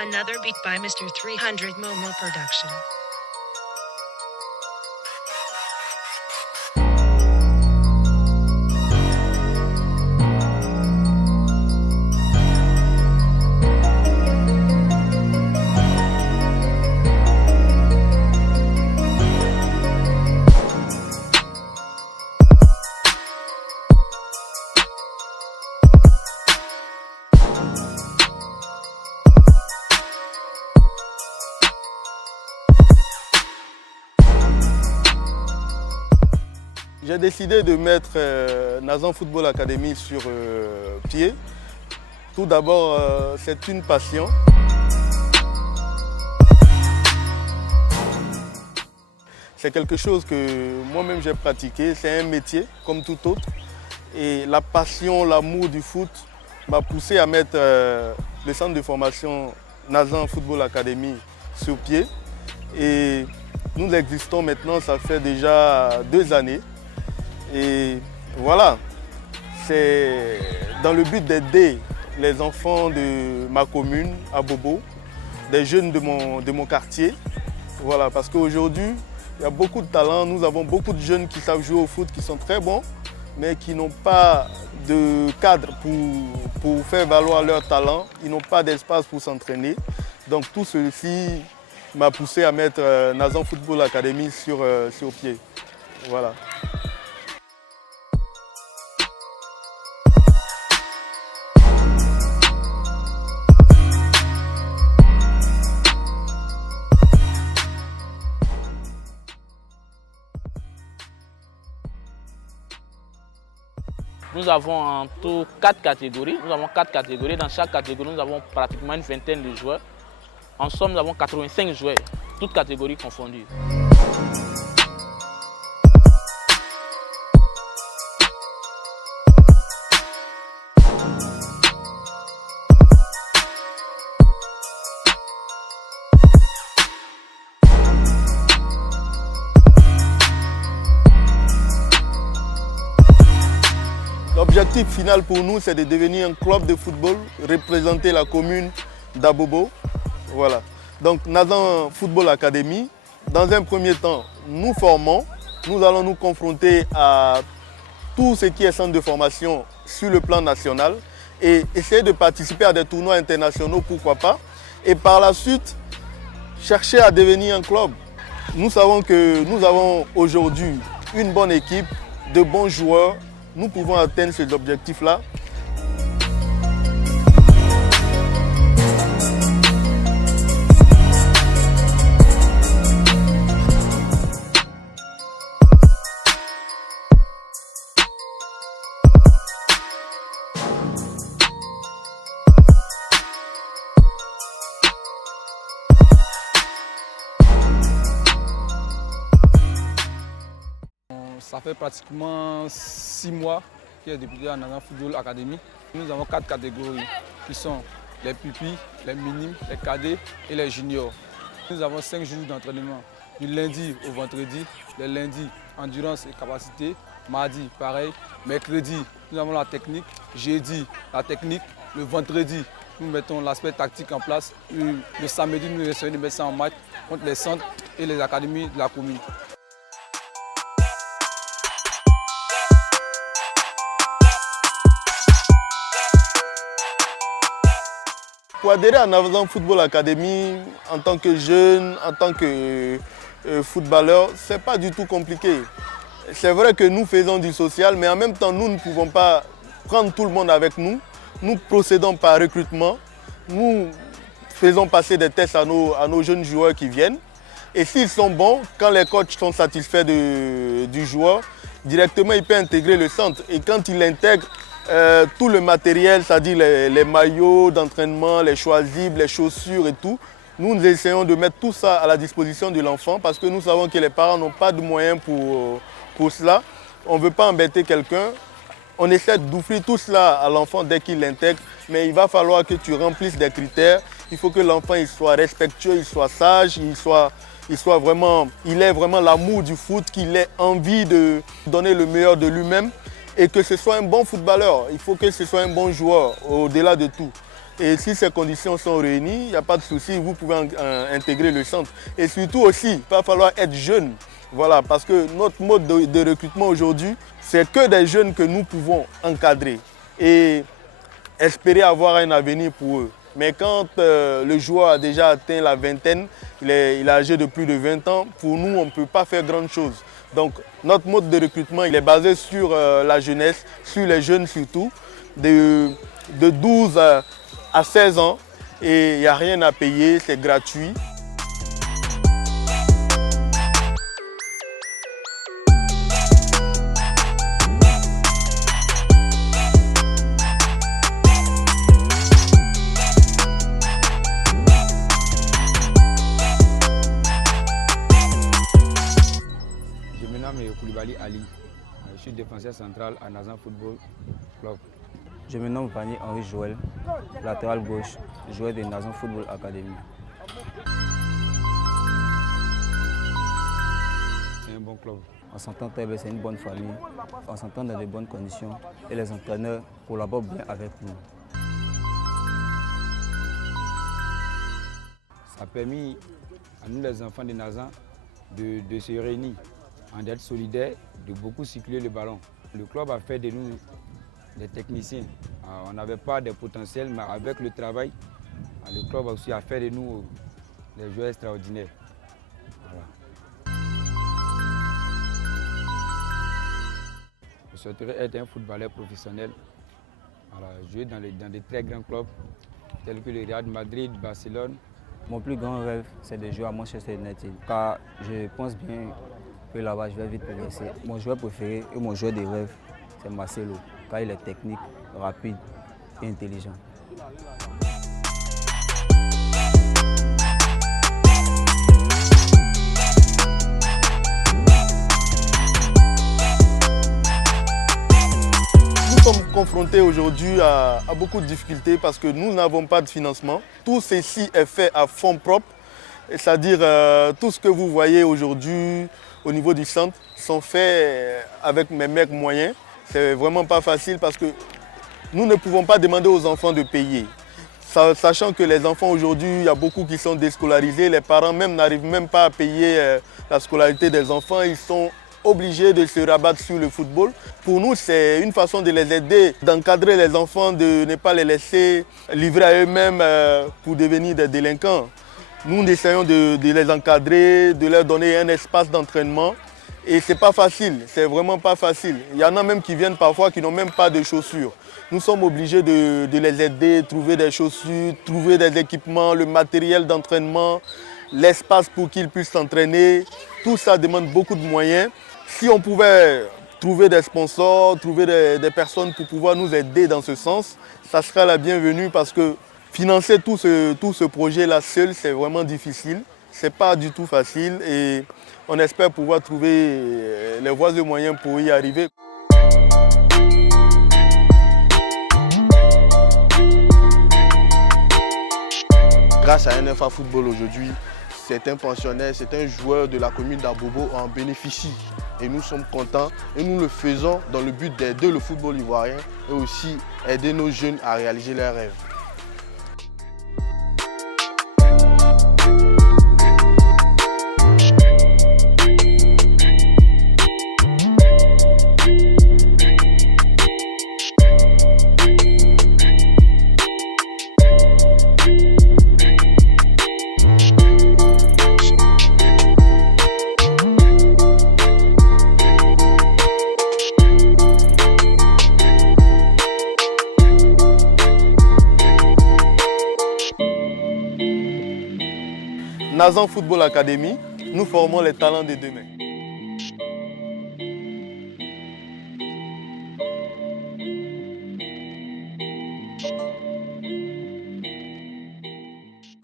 Another beat by Mr. 300 Momo Production. J'ai décidé de mettre Nazan Football Academy sur pied. Tout d'abord, c'est une passion. C'est quelque chose que moi-même j'ai pratiqué, c'est un métier comme tout autre. Et la passion, l'amour du foot m'a poussé à mettre le centre de formation Nazan Football Academy sur pied. Et nous existons maintenant, ça fait déjà 2 années. Et voilà, c'est dans le but d'aider les enfants de ma commune, à Bobo, des jeunes de mon quartier. Voilà, parce qu'aujourd'hui, il y a beaucoup de talents. Nous avons beaucoup de jeunes qui savent jouer au foot, qui sont très bons, mais qui n'ont pas de cadre pour faire valoir leur talent. Ils n'ont pas d'espace pour s'entraîner. Donc tout ceci m'a poussé à mettre Nazan Football Academy sur pied. Voilà. Nous avons en tout 4 catégories. Nous avons 4 catégories. Dans chaque catégorie, nous avons pratiquement une vingtaine de joueurs. En somme, nous avons 85 joueurs, toutes catégories confondues. L'objectif final pour nous, c'est de devenir un club de football, représenter la commune d'Abobo. Voilà. Donc Nazan Football Academy, dans un premier temps, nous formons. Nous allons nous confronter à tout ce qui est centre de formation sur le plan national et essayer de participer à des tournois internationaux, pourquoi pas. Et par la suite, chercher à devenir un club. Nous savons que nous avons aujourd'hui une bonne équipe, de bons joueurs. Nous pouvons atteindre ces objectifs-là. Ça fait pratiquement 6 mois qu'il est débuté à Nazan Football Academy. Nous avons 4 catégories qui sont les pupilles, les minimes, les cadets et les juniors. Nous avons 5 jours d'entraînement, du lundi au vendredi. Les lundis, endurance et capacité. Mardi, pareil. Mercredi, nous avons la technique. Jeudi, la technique. Le vendredi, nous mettons l'aspect tactique en place. Le samedi, nous essayons de mettre ça en match contre les centres et les académies de la commune. Pour adhérer à Nazan Football Academy, en tant que jeune, en tant que footballeur, ce n'est pas du tout compliqué. C'est vrai que nous faisons du social, mais en même temps, nous ne pouvons pas prendre tout le monde avec nous. Nous procédons par recrutement. Nous faisons passer des tests à nos jeunes joueurs qui viennent. Et s'ils sont bons, quand les coachs sont satisfaits du joueur, directement, il peut intégrer le centre. Et quand il intègre, tout le matériel, c'est-à-dire les maillots d'entraînement, les choisibles, les chaussures et tout, nous essayons de mettre tout ça à la disposition de l'enfant parce que nous savons que les parents n'ont pas de moyens pour cela. On ne veut pas embêter quelqu'un. On essaie d'offrir tout cela à l'enfant dès qu'il l'intègre, mais il va falloir que tu remplisses des critères. Il faut que l'enfant soit respectueux, il soit sage, il ait vraiment l'amour du foot, qu'il ait envie de donner le meilleur de lui-même. Et que ce soit un bon footballeur, il faut que ce soit un bon joueur au-delà de tout. Et si ces conditions sont réunies, il n'y a pas de souci, vous pouvez intégrer le centre. Et surtout aussi, il va falloir être jeune. Voilà, parce que notre mode de recrutement aujourd'hui, c'est que des jeunes que nous pouvons encadrer et espérer avoir un avenir pour eux. Mais quand le joueur a déjà atteint la vingtaine, il est âgé de plus de 20 ans, pour nous, on ne peut pas faire grand chose. Donc notre mode de recrutement, il est basé sur la jeunesse, sur les jeunes surtout, de 12 à 16 ans. Et il n'y a rien à payer, c'est gratuit. Je me nomme Koulibaly Ali. Je suis défenseur central à Nazan Football Club. Je me nomme Vani Henri Joël, latéral gauche, joueur de Nazan Football Academy. C'est un bon club. On s'entend très bien, c'est une bonne famille. On s'entend dans de bonnes conditions et les entraîneurs collaborent bien avec nous. Ça a permis à nous les enfants de Nazan de se réunir, d'être solidaires, de beaucoup circuler le ballon. Le club a fait de nous des techniciens. On n'avait pas de potentiel, mais avec le travail, le club aussi a fait de nous des joueurs extraordinaires. Voilà. Je souhaiterais être un footballeur professionnel, voilà, jouer dans des très grands clubs tels que le Real Madrid, Barcelone. Mon plus grand rêve, c'est de jouer à Manchester United, car je pense bien que là-bas, je vais vite progresser. Mon joueur préféré et mon joueur de rêve, c'est Marcelo, car il est technique, rapide et intelligent. Nous sommes confrontés aujourd'hui à beaucoup de difficultés parce que nous n'avons pas de financement. Tout ceci est fait à fonds propres, c'est-à-dire tout ce que vous voyez aujourd'hui au niveau du centre sont faits avec mes mecs moyens. C'est vraiment pas facile parce que nous ne pouvons pas demander aux enfants de payer. Sachant que les enfants aujourd'hui, il y a beaucoup qui sont déscolarisés, les parents même n'arrivent même pas à payer la scolarité des enfants, ils sont obligés de se rabattre sur le football. Pour nous, c'est une façon de les aider, d'encadrer les enfants, de ne pas les laisser livrer à eux-mêmes pour devenir des délinquants. Nous essayons de les encadrer, de leur donner un espace d'entraînement. Et c'est pas facile, c'est vraiment pas facile. Il y en a même qui viennent parfois qui n'ont même pas de chaussures. Nous sommes obligés de les aider, trouver des chaussures, trouver des équipements, le matériel d'entraînement, l'espace pour qu'ils puissent s'entraîner. Tout ça demande beaucoup de moyens. Si on pouvait trouver des sponsors, trouver des personnes pour pouvoir nous aider dans ce sens, ça serait la bienvenue parce que financer tout ce projet-là seul, c'est vraiment difficile. C'est pas du tout facile et on espère pouvoir trouver les voies et moyens pour y arriver. Grâce à NFA Football aujourd'hui, certains pensionnaires, certains joueurs de la commune d'Abobo en bénéficient. Et nous sommes contents et nous le faisons dans le but d'aider le football ivoirien et aussi aider nos jeunes à réaliser leurs rêves. Nazan Football Academy, nous formons les talents de demain.